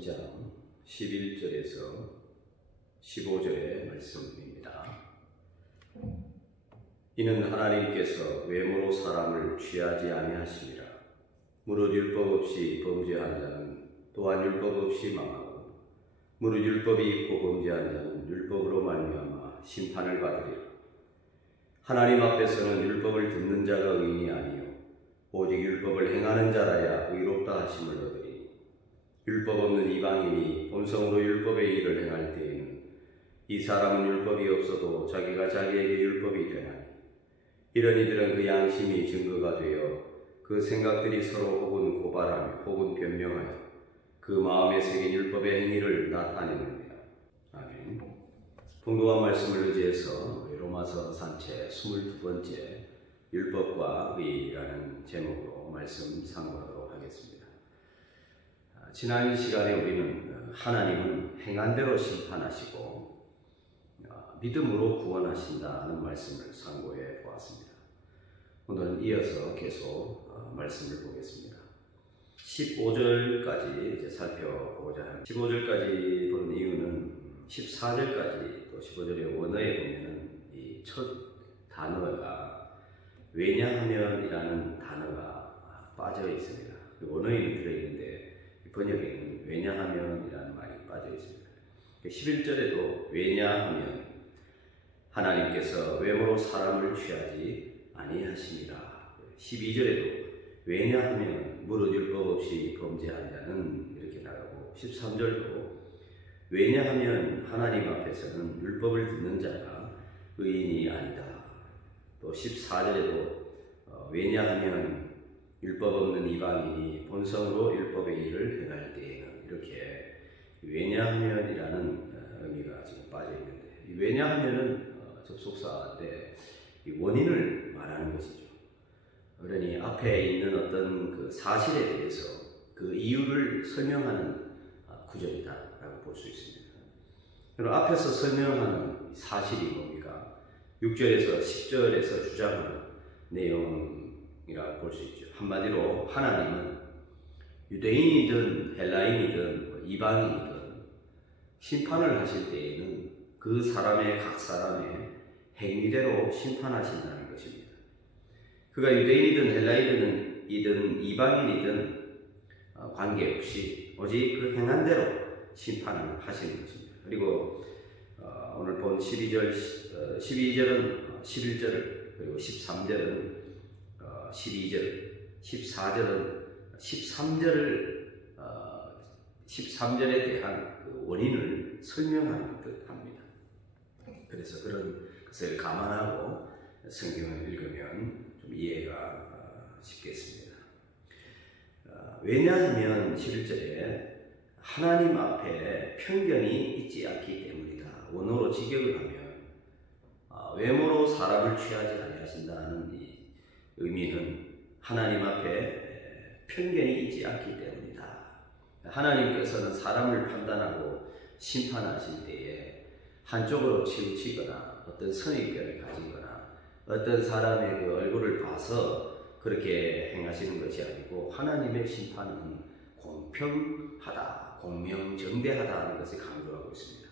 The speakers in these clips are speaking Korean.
2장 11절에서 15절의 말씀입니다. 이는 하나님께서 외모로 사람을 취하지 아니하심이라. 무릇 율법 없이 범죄한 자는 또한 율법 없이 망하고, 무릇 율법이 있고 범죄한 자는 율법으로 말미암아 심판을 받으리라. 하나님 앞에서는 율법을 듣는 자가 의인이 아니요 오직 율법을 행하는 자라야 의롭다 하심을 얻으리니, 율법 없는 이방인이 본성으로 율법의 일을 행할 때에는 이 사람은 율법이 없어도 자기가 자기에게 율법이 되나니, 이런 이들은 그 양심이 증거가 되어 그 생각들이 서로 혹은 고발하며 혹은 변명하여 그 마음에 새긴 율법의 행위를 나타내느니라. 아멘. 풍부한 말씀을 의지해서 로마서 산체 22번째 율법과 의라는 제목으로 말씀 상고하도록 하겠습니다. 지난 시간에 우리는 하나님은 행한 대로 심판하시고 믿음으로 구원하신다는 말씀을 상고해 보았습니다. 오늘은 이어서 계속 말씀을 보겠습니다. 15절까지 이제 살펴보고자 합니다. 15절까지 본 이유는 14절까지 또 15절의 원어에 보면은 이 첫 단어가 왜냐하면이라는 단어가 빠져 있습니다. 원어에는 들어있는데 번역에는 왜냐하면이라는 말이 빠져 있습니다. 11절에도 왜냐하면 하나님께서 외모로 사람을 취하지 아니하심이라. 12절에도 왜냐하면 무릇 율법 없이 범죄한 자는 이렇게 나가고, 13절도 왜냐하면 하나님 앞에서는 율법을 듣는 자가 의인이 아니다. 또 14절에도 왜냐하면 율법 없는 이방인이 본성으로 율법의 일을 행할 때에는, 이렇게 왜냐하면이라는 의미가 지금 빠져 있는데, 이 왜냐하면은 접속사인데 이 원인을 말하는 것이죠. 그러니 앞에 있는 어떤 그 사실에 대해서 그 이유를 설명하는 구절이다라고 볼 수 있습니다. 그리고 앞에서 설명하는 사실이 뭡니까? 6절에서 10절에서 주장하는 내용이라고 볼 수 있죠. 한마디로 하나님은 유대인이든 헬라인이든 이방인이든 심판을 하실 때에는 그 사람의 각 사람의 행위대로 심판하신다는 것입니다. 그가 유대인이든 헬라인이든 이방인이든 관계없이 오직 그 행한 대로 심판을 하시는 것입니다. 그리고 오늘 본 12절은 11절, 그리고 13절은 12절, 14절은 13절에 대한 그 원인을 설명하는 듯 합니다. 그래서 그런 것을 감안하고 성경을 읽으면 좀 이해가 쉽겠습니다. 왜냐하면 11절에 하나님 앞에 편견이 있지 않기 때문이다. 원어로 직역을 하면 외모로 사람을 취하지 아니하신다는 이 의미는 하나님 앞에 편견이 있지 않기 때문이다. 하나님께서는 사람을 판단하고 심판하실 때에 한쪽으로 치우치거나 어떤 선입견을 가지거나 어떤 사람의 그 얼굴을 봐서 그렇게 행하시는 것이 아니고, 하나님의 심판은 공평하다, 공명정대하다는 것을 강조하고 있습니다.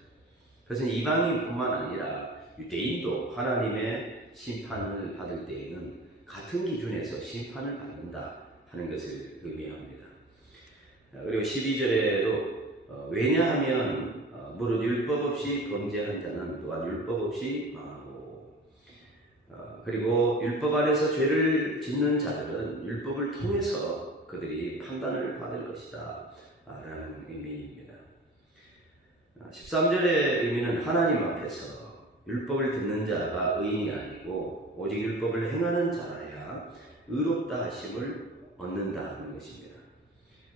그래서 이방인뿐만 아니라 유대인도 하나님의 심판을 받을 때에는 같은 기준에서 심판을 받는다 하는 것을 의미합니다. 그리고 12절에도 왜냐하면 무릇 율법 없이 범죄한 자는 또한 율법 없이 망하고, 그리고 율법 안에서 죄를 짓는 자들은 율법을 통해서 그들이 판단을 받을 것이다 라는 의미입니다. 13절의 의미는 하나님 앞에서 율법을 듣는 자가 의인이 아니고 오직 율법을 행하는 자라야 의롭다 하심을 얻는다는 것입니다.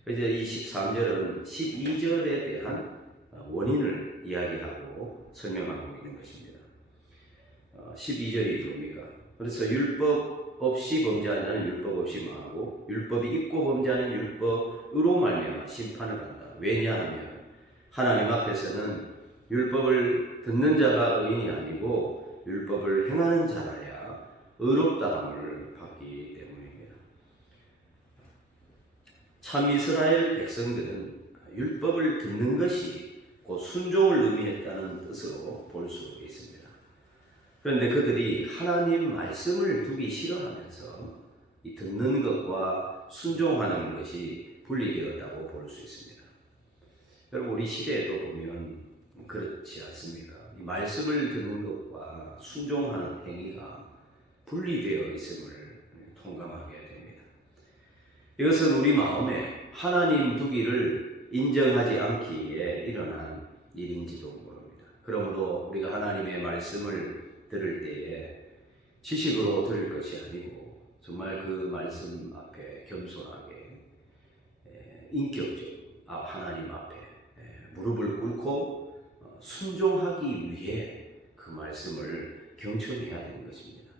이제 이 13절은 12절에 대한 원인을 이야기하고 설명하고 있는 것입니다. 12절이 뭡니까? 그래서 율법 없이 범죄하는 자는 율법 없이 망하고, 율법이 있고 범죄하는 율법으로 말미암아 심판을 받는다. 왜냐하면 하나님 앞에서는 율법을 듣는 자가 의인이 아니고 율법을 행하는 자라야 의롭다함을 받기 때문입니다. 참 이스라엘 백성들은 율법을 듣는 것이 곧 순종을 의미했다는 뜻으로 볼 수 있습니다. 그런데 그들이 하나님 말씀을 두기 싫어하면서 이 듣는 것과 순종하는 것이 분리되었다고 볼 수 있습니다. 여러분, 우리 시대에도 보면 그렇지 않습니까? 이 말씀을 듣는 것과 순종하는 행위가 분리되어 있음을 통감하게 됩니다. 이것은 우리 마음에 하나님 두기를 인정하지 않기에 일어난 일인지도 모릅니다. 그러므로 우리가 하나님의 말씀을 들을 때에 지식으로 들을 것이 아니고 정말 그 말씀 앞에 겸손하게 인격적 하나님 앞에 무릎을 꿇고 순종하기 위해 그 말씀을 경청해야 되는 것입니다.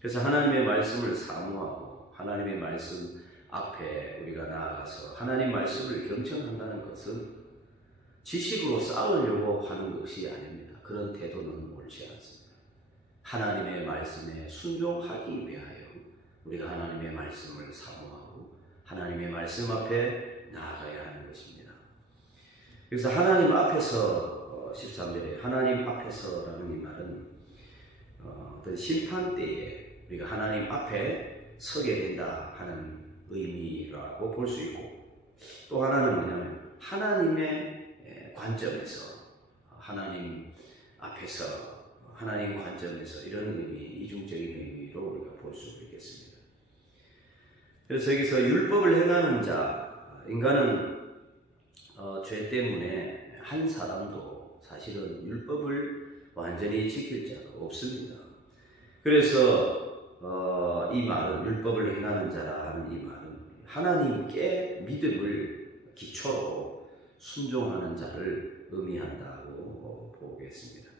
그래서 하나님의 말씀을 사모하고 하나님의 말씀 앞에 우리가 나아가서 하나님 말씀을 경청한다는 것은 지식으로 싸우려고 하는 것이 아닙니다. 그런 태도는 옳지 않습니다. 하나님의 말씀에 순종하기 위하여 우리가 하나님의 말씀을 사모하고 하나님의 말씀 앞에 나아가야 하는 것입니다. 그래서 하나님 앞에서 13절에 하나님 앞에서라는 이 말은 어떤 심판 때에 우리가 하나님 앞에 서게 된다 하는 의미라고 볼 수 있고, 또 하나는 뭐냐면 하나님의 관점에서 하나님 앞에서 하나님 관점에서 이런 의미, 이중적인 의미로 우리가 볼 수 있겠습니다. 그래서 여기서 율법을 행하는 자, 인간은 죄 때문에 한 사람도 사실은 율법을 완전히 지킬 자가 없습니다. 그래서 이 말은 율법을 행하는 자라 하는 이 말은 하나님께 믿음을 기초로 순종하는 자를 의미한다고 보겠습니다.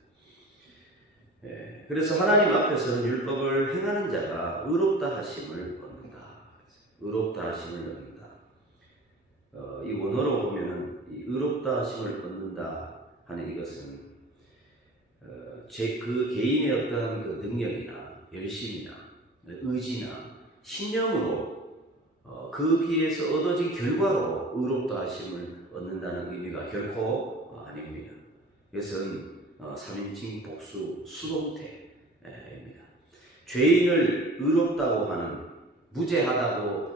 그래서 하나님 앞에서는 율법을 행하는 자가 의롭다 하심을 얻는다. 의롭다 하심을 얻는다. 이 원어로 보면은 이 의롭다 하심을 얻는다 하는 이것은 그 개인의 어떤 그 능력이나 열심이나 의지나 신념으로 거기에서 얻어진 결과로 의롭다 하심을 얻는다는 의미가 결코 아닙니다. 이것은 3인칭 복수 수동태입니다. 죄인을 의롭다고 하는, 무죄하다고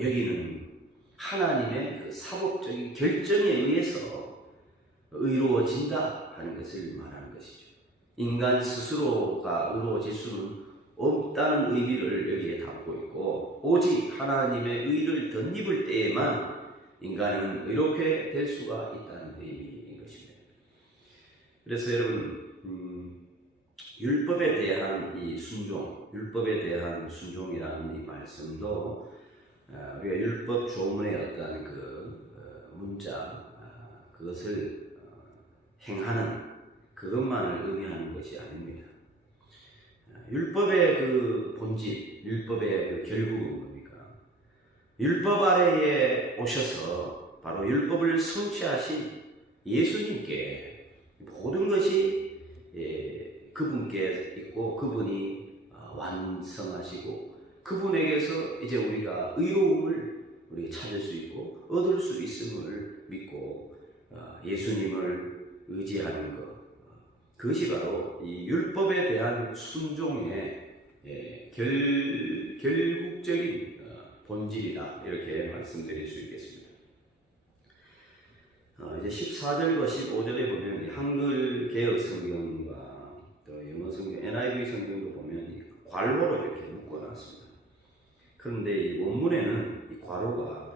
여기는 하나님의 그 사법적인 결정에 의해서 의로워진다 하는 것을 말하는 것이죠. 인간 스스로가 의로워질 수는 없다는 의미를 여기에 담고 있고, 오직 하나님의 의를 덧입을 때에만 인간은 의롭게 될 수가 있다는 의미인 것입니다. 그래서 여러분, 율법에 대한 이 순종, 율법에 대한 순종이라는 이 말씀도 우리가 율법 조문의 어떤 그 문자, 그것을 행하는 그것만을 의미하는 것이 아닙니다. 율법의 그 본질, 율법의 그 결국은 뭡니까? 율법 아래에 오셔서 바로 율법을 성취하신 예수님께 모든 것이 그분께 있고 그분이 완성하시고 그분에게서 이제 우리가 의로움을 우리가 찾을 수 있고 얻을 수 있음을 믿고 예수님을 의지하는 것, 그것이 바로 이 율법에 대한 순종의 결국적인 본질이다, 이렇게 말씀드릴 수 있겠습니다. 이제 14절과 15절에 보면 한글 개혁 성경과 또 영어 성경 NIV 성경도 보면 이 괄호로 이렇게 묶어놨습니다. 그런데 이 원문에는 이 괄호가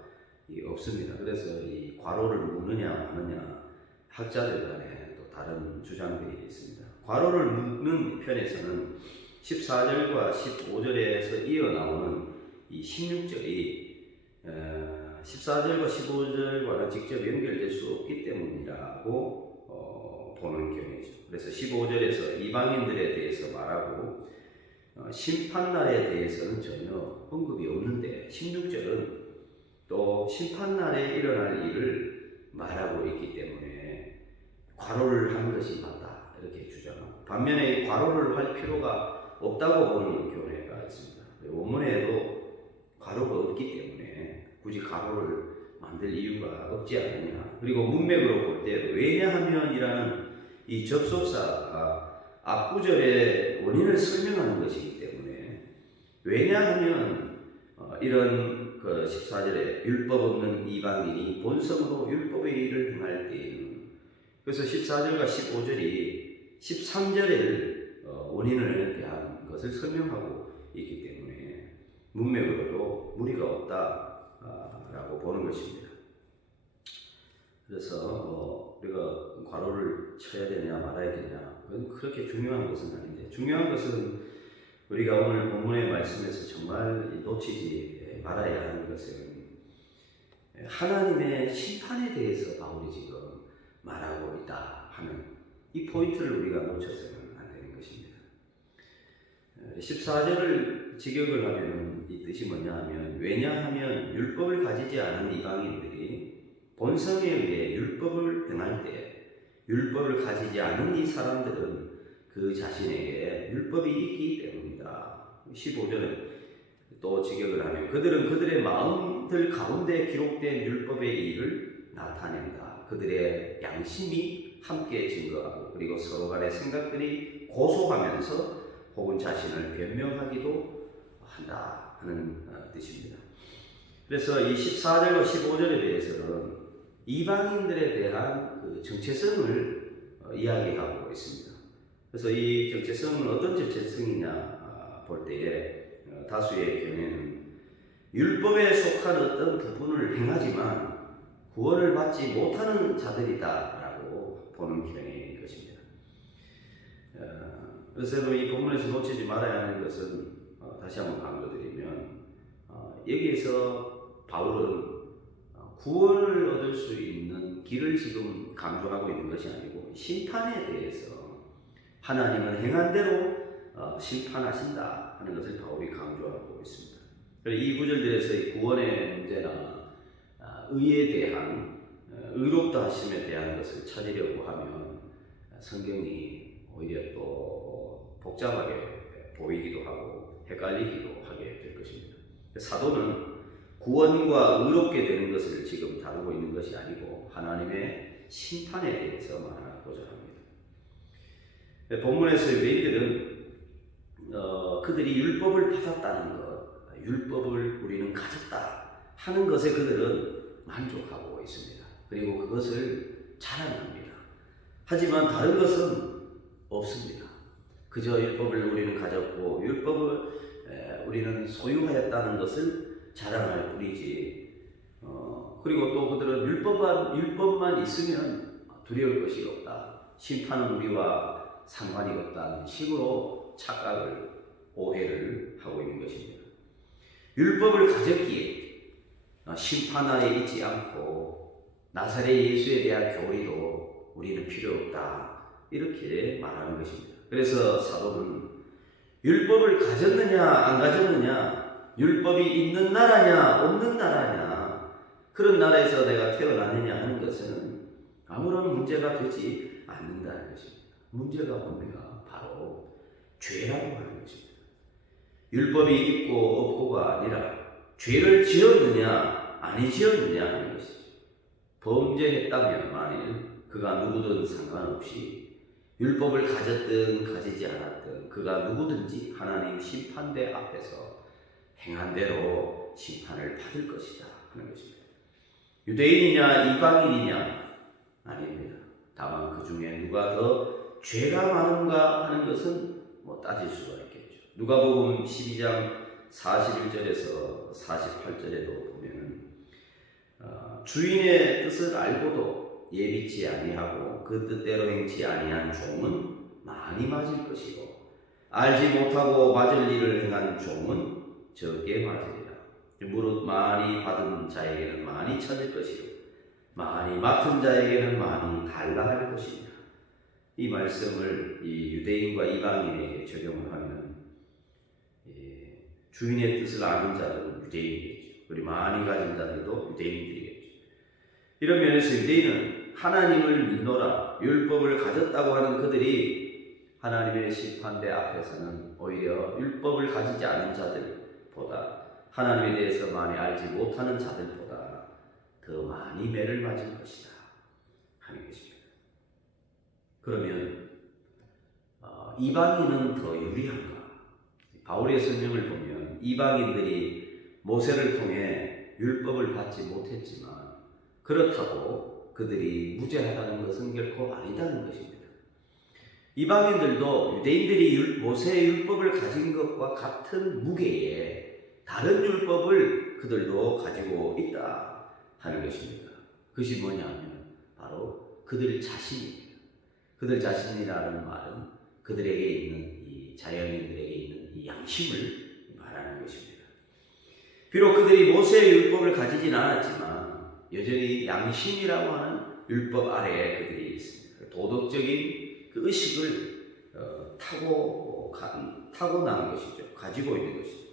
없습니다. 그래서 이 괄호를 묶느냐 마느냐 학자들 간에 또 다른 주장들이 있습니다. 괄호를 묶는 편에서는 14절과 15절에서 이어나오는 이 16절이 14절과 15절과는 직접 연결될 수 없기 때문이라고 보는 경우이죠. 그래서 15절에서 이방인들에 대해서 말하고 심판날에 대해서는 전혀 언급이 없는데 16절은 또 심판날에 일어날 일을 말하고 있기 때문에 괄호를 하는 것이 맞다, 이렇게 주장합니다. 반면에 괄호를 할 필요가 없다고 보는 교회가 있습니다. 원문에도 괄호가 없기 때문에 굳이 괄호를 만들 이유가 없지 않느냐. 그리고 문맥으로 볼 때 왜냐하면이라는 이 접속사가 앞구절의 원인을 설명하는 것이기 때문에 왜냐하면 이런 그 14절에 율법 없는 이방인이 본성으로 율법의 일을 행할 때에는 그래서 14절과 15절이 13절의 원인을 대한 것을 설명하고 있기 때문에 문맥으로도 무리가 없다라고 보는 것입니다. 그래서 우리가 괄호를 쳐야 되냐 말아야 되냐 그건 그렇게 중요한 것은 아닌데 중요한 것은 우리가 오늘 본문의 말씀에서 정말 놓치지 말아야 하는 것은 하나님의 심판에 대해서 바울이 지금 말하고 있다 하는 이 포인트를 우리가 놓쳐서는 안 되는 것입니다. 14절을 직역을 하면 이 뜻이 뭐냐 하면 왜냐하면 율법을 가지지 않은 이방인들이 본성에 의해 율법을 행할 때 율법을 가지지 않은 이 사람들은 그 자신에게 율법이 있기 때문이다. 15절은 또 직역을 하면 그들은 그들의 마음들 가운데 기록된 율법의 일을 나타낸다. 그들의 양심이 함께 증거하고 그리고 서로 간의 생각들이 고소하면서 혹은 자신을 변명하기도 한다 하는 뜻입니다. 그래서 이 14절과 15절에 대해서는 이방인들에 대한 그 정체성을 이야기하고 있습니다. 그래서 이 정체성은 어떤 정체성이냐 볼 때에 다수의 경우에는 율법에 속한 어떤 부분을 행하지만 구원을 받지 못하는 자들이다라고 보는 경향인 것입니다. 그래서 이 본문에서 놓치지 말아야 하는 것은 다시 한번 강조드리면 여기에서 바울은 구원을 얻을 수 있는 길을 지금 강조하고 있는 것이 아니고 심판에 대해서 하나님은 행한 대로 심판하신다 하는 것을 바울이 강조하고 있습니다. 이 구절들에서 이 구원의 문제나 의에 대한 의롭다 하심에 대한 것을 찾으려고 하면 성경이 오히려 또 복잡하게 보이기도 하고 헷갈리기도 하게 될 것입니다. 사도는 구원과 의롭게 되는 것을 지금 다루고 있는 것이 아니고 하나님의 심판에 대해서 말하고자 합니다. 본문에서 유대인들은 그들이 율법을 받았다는 것, 율법을 우리는 가졌다 하는 것에 그들은 만족하고 있습니다. 그리고 그것을 자랑합니다. 하지만 다른 것은 없습니다. 그저 율법을 우리는 가졌고 율법을 우리는 소유하였다는 것을 자랑할 뿐이지 그리고 또 그들은 율법만 있으면 두려울 것이 없다. 심판은 우리와 상관이 없다는 식으로 착각을 오해를 하고 있는 것입니다. 율법을 가졌기에 심판하에 있지 않고 나사렛 예수에 대한 교리도 우리는 필요 없다. 이렇게 말하는 것입니다. 그래서 사도는 율법을 가졌느냐 안 가졌느냐 율법이 있는 나라냐 없는 나라냐 그런 나라에서 내가 태어났느냐 하는 것은 아무런 문제가 되지 않는다는 것입니다. 문제가 뭡니까? 바로 죄라고 하는 것입니다. 율법이 있고 없고가 아니라 죄를 지었느냐 아니 지었느냐 하는 것이죠. 범죄했다면 만일 그가 누구든 상관없이 율법을 가졌든 가지지 않았든 그가 누구든지 하나님 심판대 앞에서 행한 대로 심판을 받을 것이다 하는 것입니다. 유대인이냐 이방인이냐 아닙니다. 다만 그 중에 누가 더 죄가 많은가 하는 것은 따질 수가 있겠죠. 누가복음 12장 41절에서 48절에도 보면은 주인의 뜻을 알고도 예비치 아니하고 그 뜻대로 행치 아니한 종은 많이 맞을 것이고 알지 못하고 맞을 일을 행한 종은 적게 맞으리라. 무릇 많이 받은 자에게는 많이 찾을 것이요 많이 맡은 자에게는 많이 달라 할 것이니라. 이 말씀을 이 유대인과 이방인에게 적용을 하면 주인의 뜻을 아는 자들은 유대인이겠죠. 그리고 많이 가진 자들도 유대인들이겠죠. 이런 면에서 유대인은 하나님을 믿노라 율법을 가졌다고 하는 그들이 하나님의 심판대 앞에서는 오히려 율법을 가지지 않은 자들보다 하나님에 대해서 많이 알지 못하는 자들보다 더 많이 매를 맞을 것이다 하는 것입니다. 그러면 이방인은 더 유리한가? 바울의 설명을 보면 이방인들이 모세를 통해 율법을 받지 못했지만 그렇다고 그들이 무죄하다는 것은 결코 아니다는 것입니다. 이방인들도 유대인들이 모세의 율법을 가진 것과 같은 무게의 다른 율법을 그들도 가지고 있다 하는 것입니다. 그것이 뭐냐면 바로 그들 자신입니다. 그들 자신이라는 말은 그들에게 있는 이 자연인들에게 있는 이 양심을 말하는 것입니다. 비록 그들이 모세의 율법을 가지진 않았지만 여전히 양심이라고 하는 율법 아래에 그들이 있습니다. 도덕적인 그 의식을 타고난 것이죠. 가지고 있는 것이죠.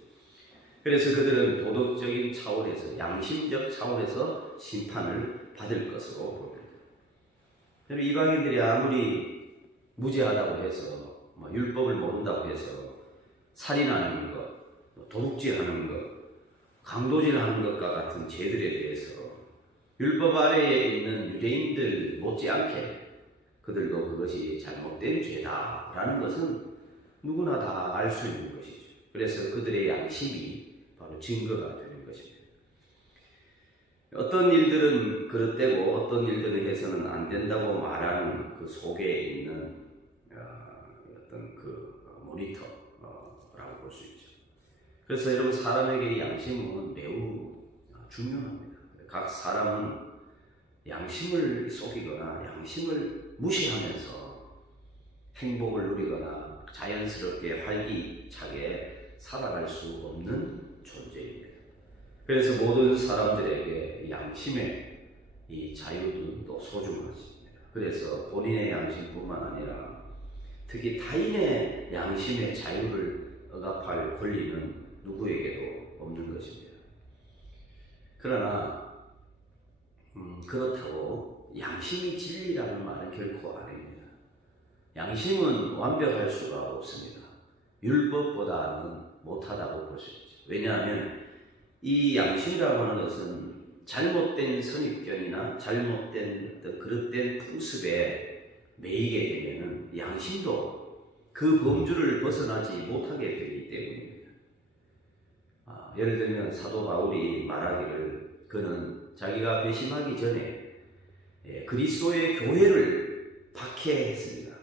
그래서 그들은 도덕적인 차원에서 양심적 차원에서 심판을 받을 것으로 보입니다. 이방인들이 아무리 무죄하다고 해서 율법을 모른다고 해서 살인하는 것, 도둑질하는 것, 강도질하는 것과 같은 죄들에 대해서 율법 아래에 있는 유대인들 못지않게 그들도 그것이 잘못된 죄다라는 것은 누구나 다 알 수 있는 것이죠. 그래서 그들의 양심이 바로 증거가 되는 것입니다. 어떤 일들은 그릇되고 어떤 일들은 해서는 안 된다고 말하는 그 속에 있는 어떤 그 모니터라고 볼 수 있죠. 그래서 여러분 사람에게 양심은 매우 중요합니다. 각 사람은 양심을 속이거나 양심을 무시하면서 행복을 누리거나 자연스럽게 활기차게 살아갈 수 없는 존재입니다. 그래서 모든 사람들에게 양심의 이 자유도 소중하십니다. 그래서 본인의 양심뿐만 아니라 특히 타인의 양심의 자유를 억압할 권리는 누구에게도 없는 것입니다. 그러나 그렇다고 양심이 진리라는 말은 결코 아닙니다. 양심은 완벽할 수가 없습니다. 율법보다는 못하다고 볼 수 있죠. 왜냐하면 이 양심이라고 하는 것은 잘못된 선입견이나 잘못된 어떤 그릇된 풍습에 매이게 되면 양심도 그 범주를 벗어나지 못하게 되기 때문입니다. 예를 들면 사도 바울이 말하기를 그는 자기가 배심하기 전에 그리스도의 교회를 박해했습니다.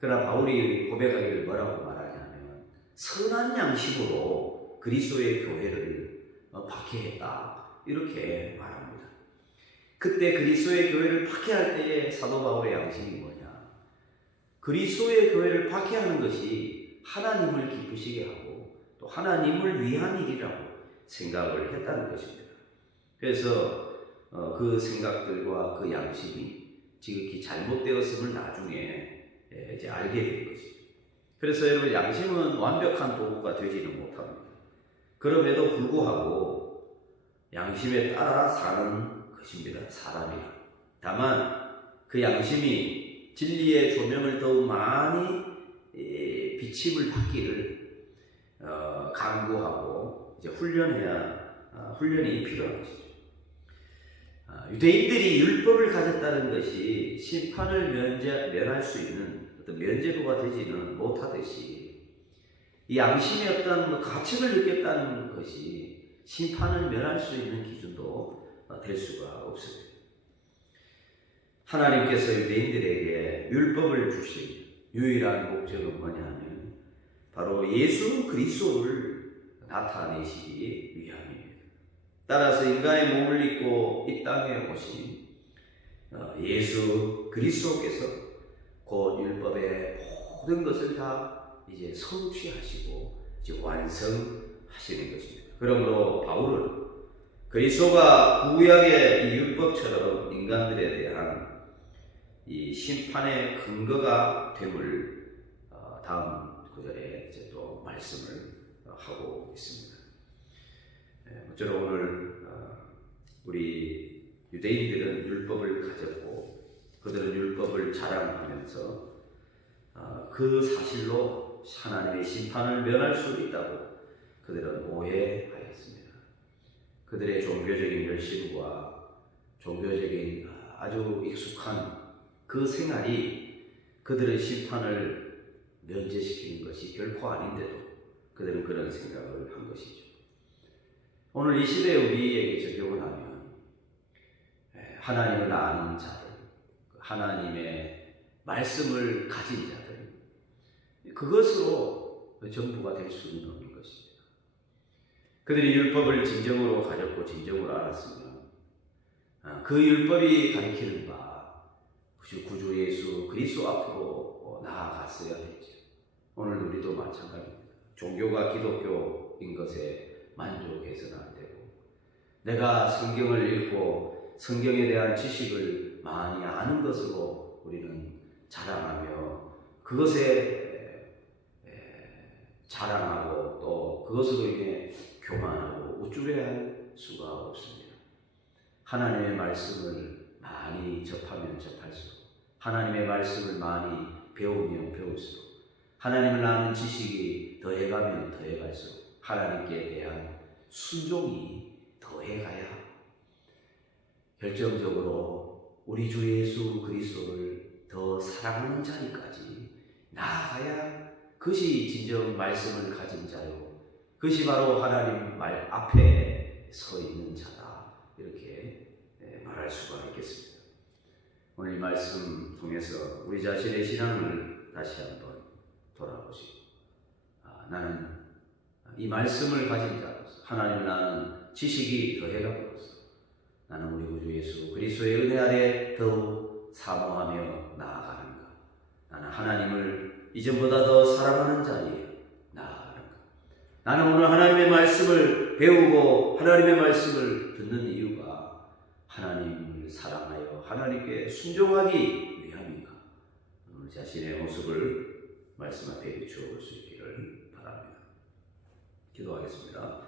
그러나 바울이 고백하기를 뭐라고 말하냐면 선한 양심으로 그리스도의 교회를 박해했다 이렇게 말합니다. 그때 그리스도의 교회를 박해할 때의 사도 바울의 양심이 뭐냐? 그리스도의 교회를 박해하는 것이 하나님을 기쁘시게 하고 또 하나님을 위한 일이라고 생각을 했다는 것입니다. 그래서 그 생각들과 그 양심이 지극히 잘못되었음을 나중에 이제 알게 된 것이죠. 그래서 여러분 양심은 완벽한 도구가 되지는 못합니다. 그럼에도 불구하고 양심에 따라 사는 것입니다. 사람이라. 다만 그 양심이 진리의 조명을 더욱 많이 비침을 받기를 강구하고 이제 훈련이 필요한 것이죠. 유대인들이 율법을 가졌다는 것이 심판을 면할 수 있는 어떤 면죄부가 되지는 못하듯이 이 양심의 어떤 가책을 느꼈다는 것이 심판을 면할 수 있는 기준도 될 수가 없습니다. 하나님께서 유대인들에게 율법을 주신 유일한 목적은 뭐냐면 바로 예수 그리스도를 나타내시기 위함입니다. 따라서 인간의 몸을 입고 이 땅에 오신 예수 그리스도께서 곧 율법의 모든 것을 다 이제 성취하시고 이제 완성하시는 것입니다. 그러므로 바울은 그리스도가 구약의 이 율법처럼 인간들에 대한 이 심판의 근거가 됨을 다음 구절에 이제 또 말씀을 하고 있습니다. 모쪼록 오늘 우리 유대인들은 율법을 가졌고 그들은 율법을 자랑하면서 그 사실로 하나님의 심판을 면할 수 있다고 그들은 오해하였습니다. 그들의 종교적인 열심과 종교적인 아주 익숙한 그 생활이 그들의 심판을 면제시키는 것이 결코 아닌데도 그들은 그런 생각을 한 것이죠. 오늘 이 시대에 우리에게 적용을 하면 하나님을 아는 자들, 하나님의 말씀을 가진 자들, 그것으로 정부가 될 수는 없는 것입니다. 그들이 율법을 진정으로 가졌고 진정으로 알았으면 그 율법이 가리키는 바 구주 예수 그리스도 앞으로 나아갔어야 됐죠. 오늘 우리도 마찬가지입니다. 종교가 기독교인 것에 만족해서는 안 되고, 내가 성경을 읽고 성경에 대한 지식을 많이 아는 것으로 우리는 자랑하며 그것에 자랑하고 또 그것으로 인해 교만하고 우쭐해할 수가 없습니다. 하나님의 말씀을 많이 접하면 접할수록, 하나님의 말씀을 많이 배우면 배울수록, 하나님을 아는 지식이 더해가면 더해갈수록 하나님께 대한 순종이 더해가야 결정적으로 우리 주 예수 그리스도를 더 사랑하는 자리까지 나아가야 그것이 진정 말씀을 가진 자요, 그것이 바로 하나님 말 앞에 서 있는 자다, 이렇게 말할 수가 있겠습니다. 오늘 이 말씀 통해서 우리 자신의 신앙을 다시 한번 돌아보시고, 나는 이 말씀을 가진 자로서, 하나님을 아는 지식이 더해감으로써 나는 우리 구주 예수 그리스도의 은혜 아래 더욱 사모하며 나아가는가, 나는 하나님을 이전보다 더 사랑하는 자리에 나아가는가, 나는 오늘 하나님의 말씀을 배우고 하나님의 말씀을 듣는 이유가 하나님을 사랑하여 하나님께 순종하기 위함인가, 오늘 자신의 모습을 말씀 앞에 비추어 볼 수 있기를 바랍니다. 기도하겠습니다.